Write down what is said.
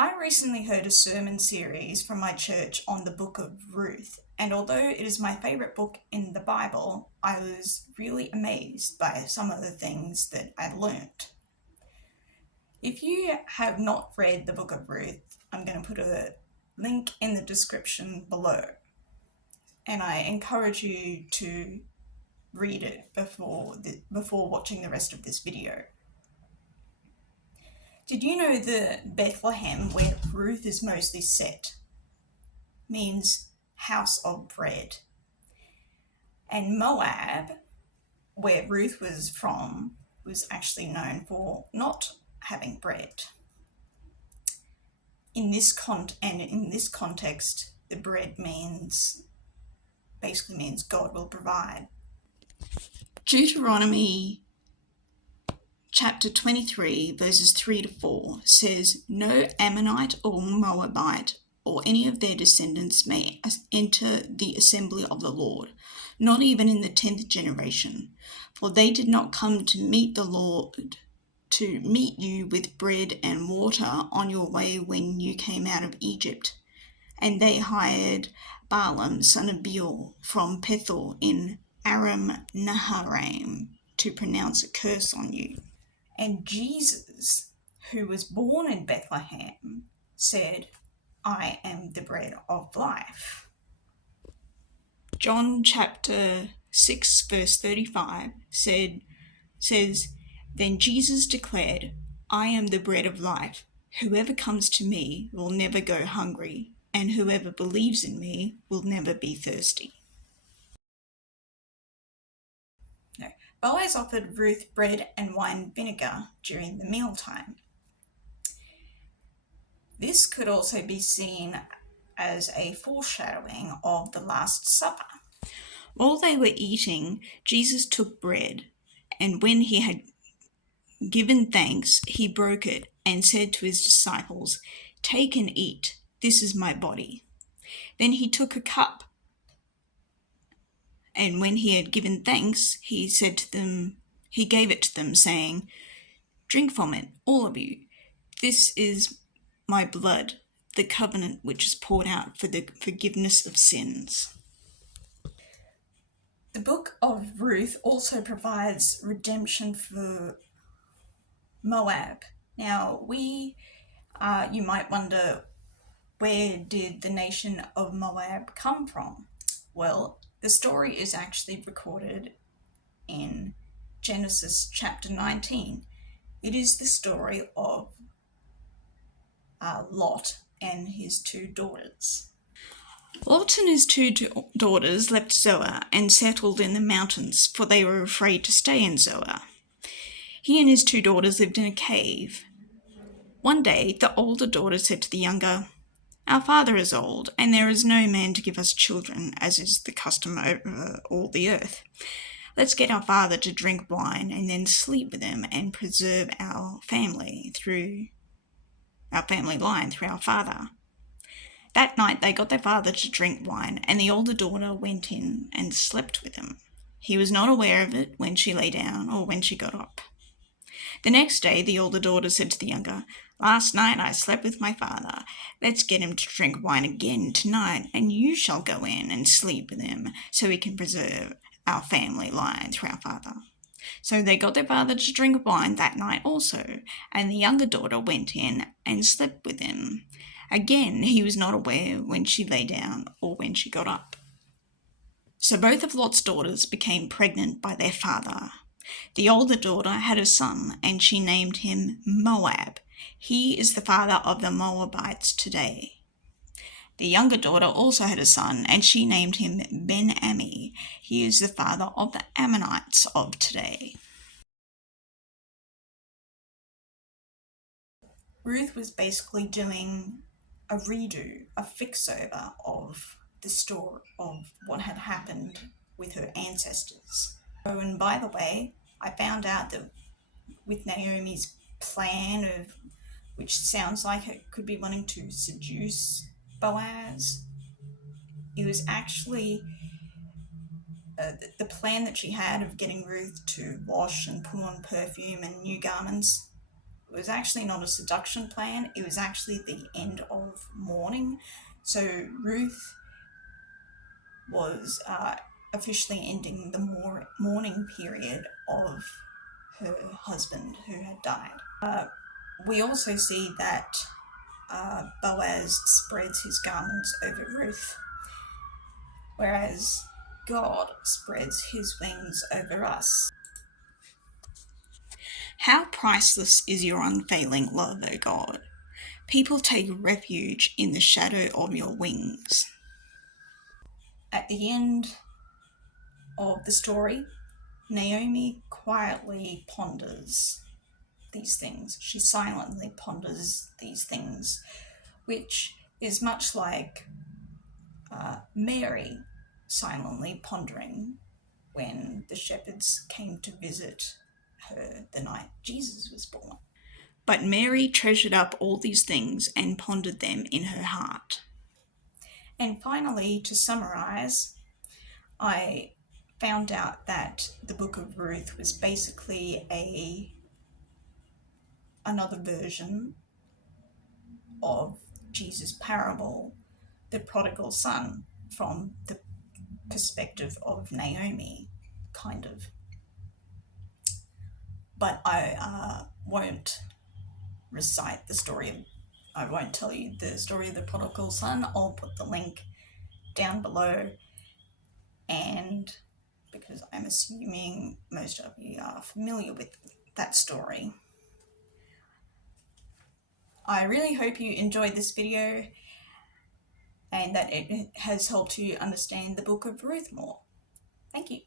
I recently heard a sermon series from my church on the book of Ruth, and although it is my favourite book in the Bible, I was really amazed by some of the things that I learnt. If you have not read the book of Ruth, I'm going to put a link in the description below, and I encourage you to read it before watching the rest of this video. Did you know that Bethlehem, where Ruth is mostly set, means house of bread? And Moab, where Ruth was from, was actually known for not having bread. In this context, the bread basically means God will provide. Deuteronomy chapter 23 verses 3 to 4 says, "No Ammonite or Moabite or any of their descendants may enter the assembly of the Lord, not even in the 10th generation, for they did not come to meet the Lord, to meet you with bread and water on your way when you came out of Egypt. And they hired Balaam, son of Beor, from Pethor in Aram Naharaim, to pronounce a curse on you." And Jesus, who was born in Bethlehem, said, "I am the bread of life." John chapter 6 verse 35 says, "Then Jesus declared, 'I am the bread of life. Whoever comes to me will never go hungry, and whoever believes in me will never be thirsty.'" Boaz offered Ruth bread and wine vinegar during the mealtime. This could also be seen as a foreshadowing of the Last Supper. While they were eating, Jesus took bread, and when he had given thanks, he broke it and said to his disciples, "Take and eat, this is my body." Then he took a cup, and when he had given thanks, he gave it to them, saying, "Drink from it, all of you. This is my blood, the covenant which is poured out for the forgiveness of sins." The book of Ruth also provides redemption for Moab. Now, you might wonder, where did the nation of Moab come from? Well, the story is actually recorded in Genesis chapter 19. It is the story of Lot and his two daughters. Lot and his two daughters left Zoar and settled in the mountains, for they were afraid to stay in Zoar. He and his two daughters lived in a cave. One day, the older daughter said to the younger, "Our father is old, and there is no man to give us children, as is the custom over all the earth. Let's get our father to drink wine and then sleep with him and preserve our family line through our father." That night they got their father to drink wine, and the older daughter went in and slept with him. He was not aware of it when she lay down or when she got up. The next day the older daughter said to the younger, "Last night I slept with my father. Let's get him to drink wine again tonight, and you shall go in and sleep with him, so we can preserve our family line through our father." So they got their father to drink wine that night also, and the younger daughter went in and slept with him. Again, he was not aware when she lay down or when she got up. So both of Lot's daughters became pregnant by their father. The older daughter had a son, and she named him Moab. He is the father of the Moabites today. The younger daughter also had a son, and she named him Ben-Ammi. He is the father of the Ammonites of today. Ruth was basically doing a redo, a fix-over of the story of what had happened with her ancestors. Oh, and by the way, I found out that with Naomi's plan which sounds like it could be wanting to seduce Boaz, it was actually the plan that she had of getting Ruth to wash and put on perfume and new garments It was actually not a seduction plan, it was actually the end of mourning. So Ruth was officially ending the mourning period of her husband who had died. We also see that Boaz spreads his garments over Ruth, whereas God spreads his wings over us. How priceless is your unfailing love, O God! People take refuge in the shadow of your wings. At the end of the story, Naomi quietly ponders these things. She silently ponders these things, which is much like Mary silently pondering when the shepherds came to visit her the night Jesus was born. But Mary treasured up all these things and pondered them in her heart. And finally, to summarize, I found out that the book of Ruth was basically another version of Jesus' parable, the Prodigal Son, from the perspective of Naomi, kind of. But I won't recite the story. I won't tell you the story of the Prodigal Son. I'll put the link down below, and because I'm assuming most of you are familiar with that story. I really hope you enjoyed this video and that it has helped you understand the book of Ruth more. Thank you.